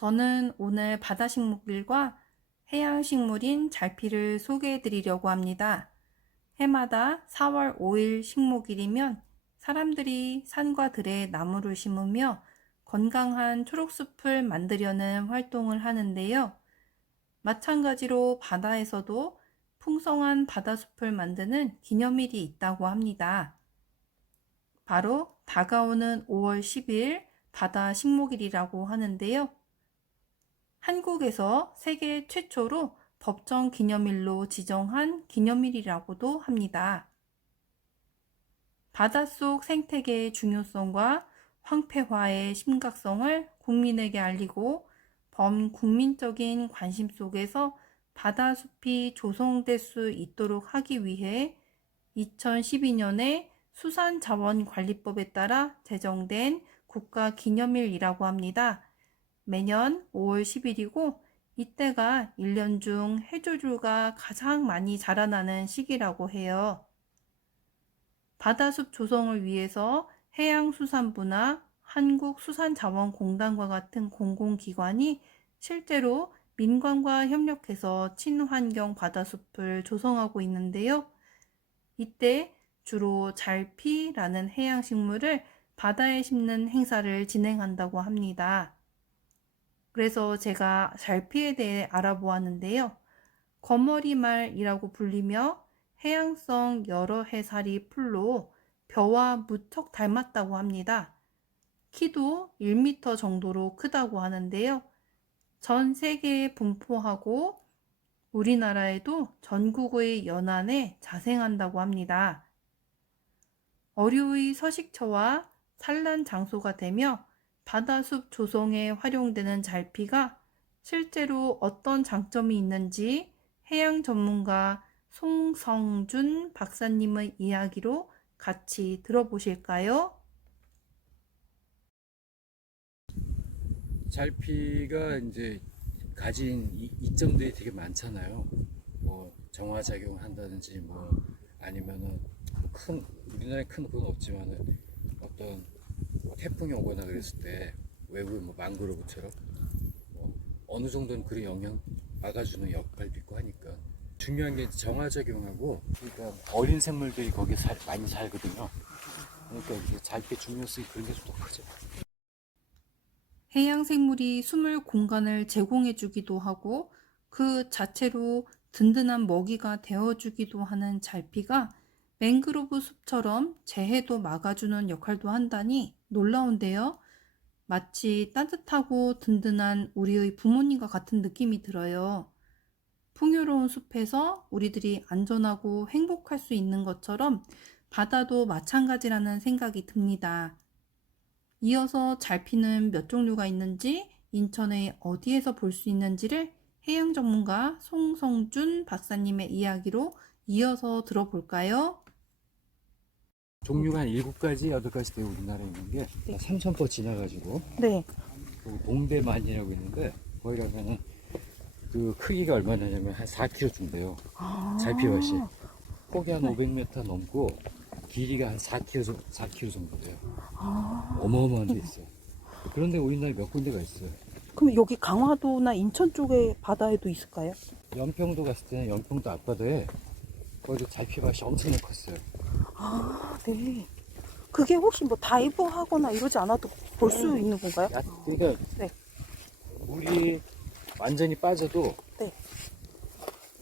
저는 오늘 바다식물과 해양식물인 잘피를 소개해 드리려고 합니다. 해마다 4월 5일 식목일이면 사람들이 산과 들에 나무를 심으며 건강한 초록숲을 만들려는 활동을 하는데요. 마찬가지로 바다에서도 풍성한 바다숲을 만드는 기념일이 있다고 합니다. 바로 다가오는 5월 10일 바다 식목일이라고 하는데요. 한국에서 세계 최초로 법정 기념일로 지정한 기념일이라고도 합니다. 바닷속 생태계의 중요성과 황폐화의 심각성을 국민에게 알리고 범국민적인 관심 속에서 바다숲이 조성될 수 있도록 하기 위해 2012년에 수산자원관리법에 따라 제정된 국가기념일이라고 합니다. 매년 5월 10일이고 이때가 1년 중 해조류가 가장 많이 자라나는 시기라고 해요. 바다숲 조성을 위해서 해양수산부나 한국수산자원공단과 같은 공공기관이 실제로 민관과 협력해서 친환경 바다숲을 조성하고 있는데요. 이때 주로 잘피라는 해양식물을 바다에 심는 행사를 진행한다고 합니다. 그래서 제가 잘피에 대해 알아보았는데요. 거머리말이라고 불리며 해양성 여러 해살이 풀로 벼와 무척 닮았다고 합니다. 키도 1m 정도로 크다고 하는데요. 전 세계에 분포하고 우리나라에도 전국의 연안에 자생한다고 합니다. 어류의 서식처와 산란 장소가 되며 바다숲 조성에 활용되는 잘피가 실제로 어떤 장점이 있는지 해양 전문가 송성준 박사님의 이야기로 같이 들어보실까요? 잘피가 이제 가진 이- 이점들이 되게 많잖아요. 뭐 정화작용을 한다든지 뭐 아니면은 우리나라에 큰 그건 없지만은 어떤 뭐 태풍이 오거나 그랬을 때 외국의 뭐 망그로브처럼 뭐 어느 정도는 그런 영향 막아주는 역할도 있고 하니까 중요한 게 정화작용하고 그러니까 어린 생물들이 거기에 살, 많이 살거든요. 그러니까 이게 잘피 중요성이 그런 게 좀 더 크죠. 해양 생물이 숨을 공간을 제공해 주기도 하고 그 자체로 든든한 먹이가 되어 주기도 하는 잘피가 맹그로브 숲처럼 재해도 막아주는 역할도 한다니 놀라운데요. 마치 따뜻하고 든든한 우리의 부모님과 같은 느낌이 들어요. 풍요로운 숲에서 우리들이 안전하고 행복할 수 있는 것처럼 바다도 마찬가지라는 생각이 듭니다. 이어서 잘 피는 몇 종류가 있는지 인천의 어디에서 볼 수 있는지를 해양 전문가 송성준 박사님의 이야기로 이어서 들어볼까요? 종류가 한 일곱 가지, 여덟 가지 되고 우리나라에 있는 게 네. 삼천포 지나가지고 네. 그 봉대만이라고 있는데 거기 가면은 그 크기가 얼마냐면 한 4km 준대요. 잘피밭이 폭이 한 500m 넘고 길이가 한 4km, 정- 4km 정도 돼요. 어마어마한 데 있어요. 그런데 우리나라에 몇 군데가 있어요. 그럼 여기 강화도나 인천 쪽에 바다에도 있을까요? 연평도 갔을 때는 연평도 앞바다에 거기 잘피밭이 엄청나게 컸어요. 아, 네. 그게 혹시 뭐 다이브 하거나 이러지 않아도 볼 수 있는 건가요? 야, 그러니까 네. 물이 완전히 빠져도 네.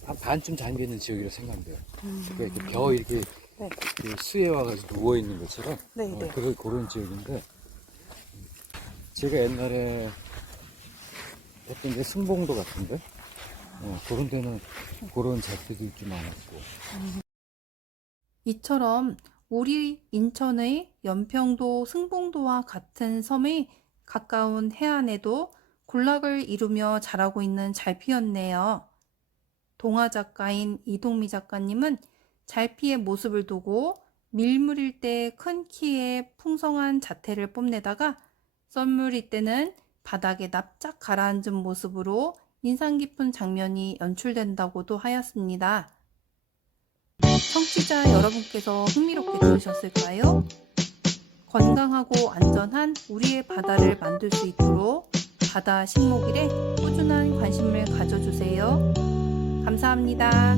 한 반쯤 잠겨 있는 지역이라고 생각하면 돼요. 그러니까 이렇게 벼 이렇게 음. 네. 그 수에 와가지고 누워 있는 것처럼 네, 어, 네. 그런 그런 지역인데 제가 옛날에 했던 게 승봉도 같은데 어, 그런 데는 그런 잡들이 좀 많았고 이처럼 우리 인천의 연평도 승봉도와 같은 섬의 가까운 해안에도 군락을 이루며 자라고 있는 잘피였네요. 동화 작가인 이동미 작가님은 잘피의 모습을 두고 밀물일 때 큰 키에 풍성한 자태를 뽐내다가 썰물일 때는 바닥에 납작 가라앉은 모습으로 인상 깊은 장면이 연출된다고도 하였습니다. 청취자 여러분께서 흥미롭게 들으셨을까요? 건강하고 안전한 우리의 바다를 만들 수 있도록 바다 식목일에 꾸준한 관심을 가져주세요. 감사합니다.